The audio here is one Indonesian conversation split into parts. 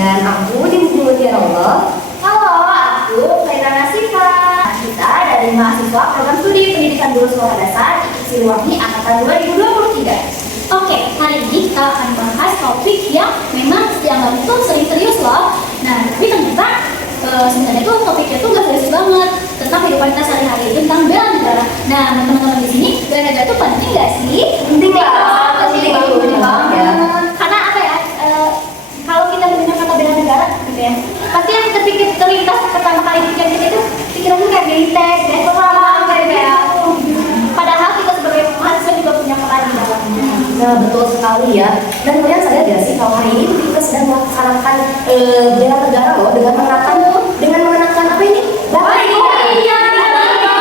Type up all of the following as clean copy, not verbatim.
Dan aku Dinda Allah. Halo, aku Khairana Sifa. Kita dari mahasiswa program studi pendidikan guru sekolah dasar Siliwangi angkatan 2023. Oke, hari ini kita akan bahas topik yang memang dianggap itu sering serius loh. Nah, tapi ternyata sebenarnya tuh topiknya tuh gak serius banget tentang kehidupan kita sehari-hari, tentang bela negara. Nah, teman-teman di sini, bela negara tuh penting gak sih? Penting banget. Karena apa ya? Kalau kita mendengar kata bela negara, gitu ya, pasti yang terlintas pertama kali pikir kita itu pikirannya kayak militer, kayak perang, kayak padahal kita sebagai mahasiswa juga punya peran di dalamnya. Nah, betul sekali ya. Dan kalian sadar gak sih kalau hari ini kita sedang melaksanakan bela negara loh dengan mengenakan apa ini? Iya.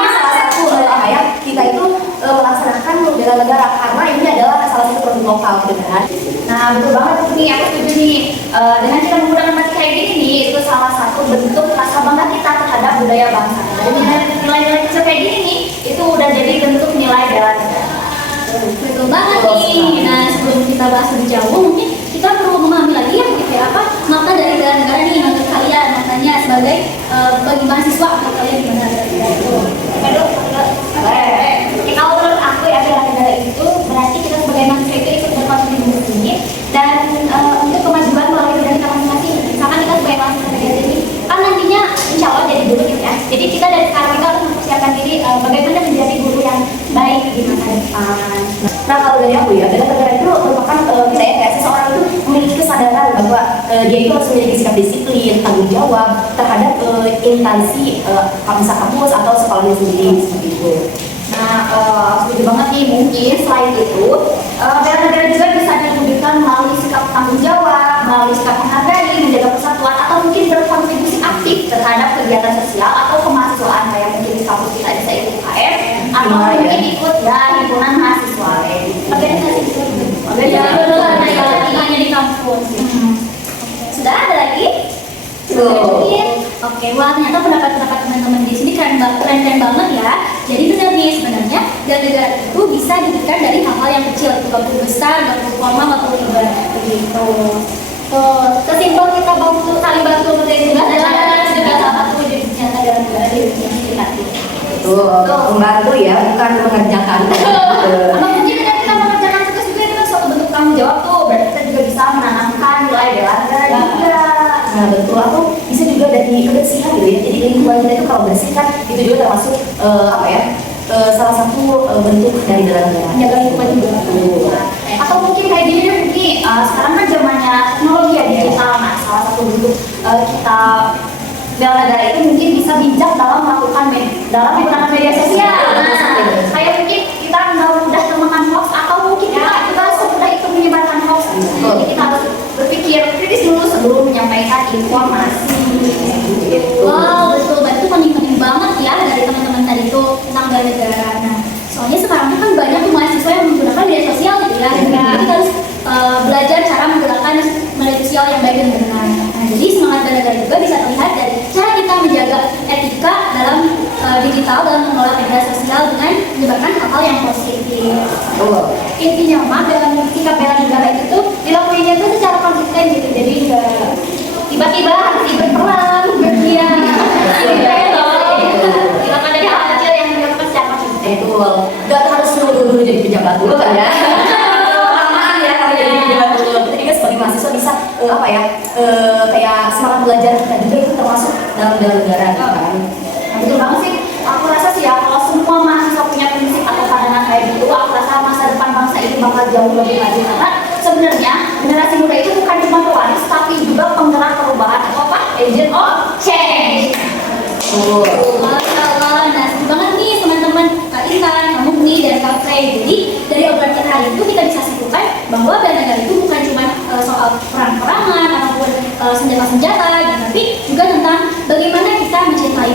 Salah satu apa ya? Kita itu melaksanakan bela negara karena ini adalah salah satu produk lokal, gitu kan? Nah, betul banget nih, aku setuju nih. Dengan kita menggunakan batik kayak gini nih, itu salah satu bentuk rasa bangga kita terhadap budaya bangsa. Dan nilai-nilai kecil kayak gini nih, itu udah jadi bentuk nilai bela negara. Betul banget nih. Nah, sebelum kita bahas lebih jauh, mungkin kita perlu memahami lagi ya, gitu ya, apa makna dari bela negara nih menurut kalian, maknanya sebagai bagi mahasiswa atau kalian gimana bela negara itu? Kalau menurut aku ya, bela negara itu berarti kita sebagai manusia itu ikut berkontribusi dan untuk kemajuan melalui budaya kita masing-masing. Misalkan kita sebagai mahasiswa negara ini kan nantinya insya Allah jadi guru gitu ya. Jadi kita dari sekarang kita harus mempersiapkan diri bagaimana menjadi guru yang baik di masa depan. Nah, kalau dari aku ya, bela negara itu merupakan kita ya, kayak seseorang itu memiliki kesadaran bahwa dia itu harus memiliki sikap disiplin, tanggung jawab terhadap instansi kampus atau sekolahnya sendiri, seperti itu. Nah, setuju banget nih. Mungkin selain itu, bela negara juga bisa diwujudkan melalui sikap tanggung jawab, melalui sikap menghargai, menjaga persatuan, atau mungkin berkontribusi aktif terhadap kegiatan sosial atau kemahasiswaan kayak mungkin di kampus kita bisa ikut UKM atau mungkin ikut ya himpunan mahasiswa organisasi itu. Organisasi di kampus. Sudah ada lagi? Oke, wah ternyata pendapat-pendapat teman-teman di sini keren banget ya. Jadi benar nih, sebenarnya bela negara itu bisa diberikan dari hal-hal yang kecil, gak perlu besar, gak perlu formal, gak perlu ibarat begitu. Kesimpulan kita saling bantu berdaya adalah juga salah satu wujud nyata dalam negara di dunia sekitar kita. Membantu ya, bukan mengerjakan. Karena mungkin dengan kita mengerjakan tugas juga itu kan suatu bentuk tanggung jawab tuh, berarti kita juga bisa menanamkan nilai bela negara juga. Nah, betul, aku bisa juga dari kebersihan gitu ya. Jadi lingkungan kita itu kalau bersih kan itu juga termasuk apa ya? Salah satu bentuk dari bela negara. Menjaga lingkungan juga. Atau mungkin kayak gini deh, mungkin sekarang kan zamannya teknologi ya, digital. Nah, salah satu bentuk kita bela negara itu mungkin bisa bijak dalam menggunakan media sosial. Nah, kayak mungkin kita nggak mudah termakan hoax atau mungkin kita semudah itu menyebarkan hoax. Jadi kita harus berpikir kritis dulu sebelum menyampaikan informasi. Wow, betul, itu penting-penting banget ya dari teman-teman tadi itu tentang bela negara. Nah, soalnya sekarang kan banyak tuh mahasiswa yang menggunakan media sosial gitu ya. Jadi kita harus belajar cara menggunakan media sosial yang baik dan benar. Nah, jadi semangat bela negara juga bisa terlihat dari cara kita menjaga etika dalam digital, dalam mengelola media sosial dengan menyebarkan hal-hal yang positif. Intinya mah dalam sikap bela negara itu dilakukannya itu secara konsisten gitu. Jadi tiba-tiba harus berperang, berdiam, dilakukan dari hal kecil yang dilakukan secara konsisten. Betul. Gak harus dulu jadi pejabat dulu kan ya. Kelamaan ya kalau jadi pejabat dulu. Kita juga sebagai mahasiswa bisa apa ya? Kayak semangat belajar kita juga itu termasuk dalam bela negara kan. Nah, betul banget sih. Aku rasa sih ya, kalau semua mahasiswa punya prinsip atau pandangan kayak gitu, aku rasa masa depan bangsa ini bakal jauh lebih maju. Karena sebenarnya generasi muda itu bukan cuma pewaris, tapi juga penggerak perubahan atau apa? Agent of change. Nah, seru banget nih teman-teman, Kak Intan, kamu nih dari Kak Frey. Jadi dari obrolan kita hari itu kita bisa simpulkan bahwa bela negara itu bukan cuma soal perang-perangan ataupun senjata-senjata, tapi juga tentang bagaimana kita mencintai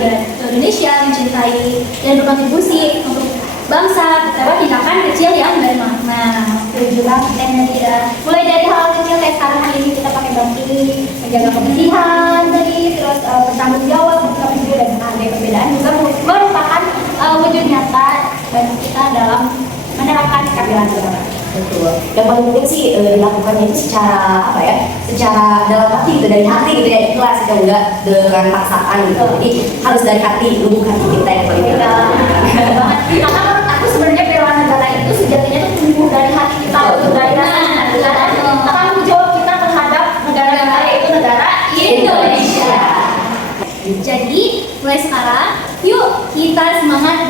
Indonesia, mencintai dan berkontribusi untuk bangsa lewat tindakan kecil yang bermakna. Setuju banget dan tidak mulai dari hal kecil kayak sekarang hari ini kita pakai batik, menjaga kebersihan tadi, terus bertanggung jawab, bersikap jujur dan menghargai perbedaan juga merupakan wujud nyata dan kita dalam menerapkan sikap bela negara. Betul. Yang paling penting sih dilakukannya itu secara apa ya? Secara dalam hati gitu, dari hati gitu ya, ikhlas gitu, enggak dengan paksaan gitu. Jadi harus dari hati, lubuk hati kita yang paling penting. Betul banget. Karena menurut aku sebenarnya bela negara itu sejatinya tuh tumbuh dari hati kita, Betul. dari rasa negara. Tanggung jawab kita terhadap negara-negara yaitu negara Indonesia. Jadi mulai sekarang, yuk kita semangat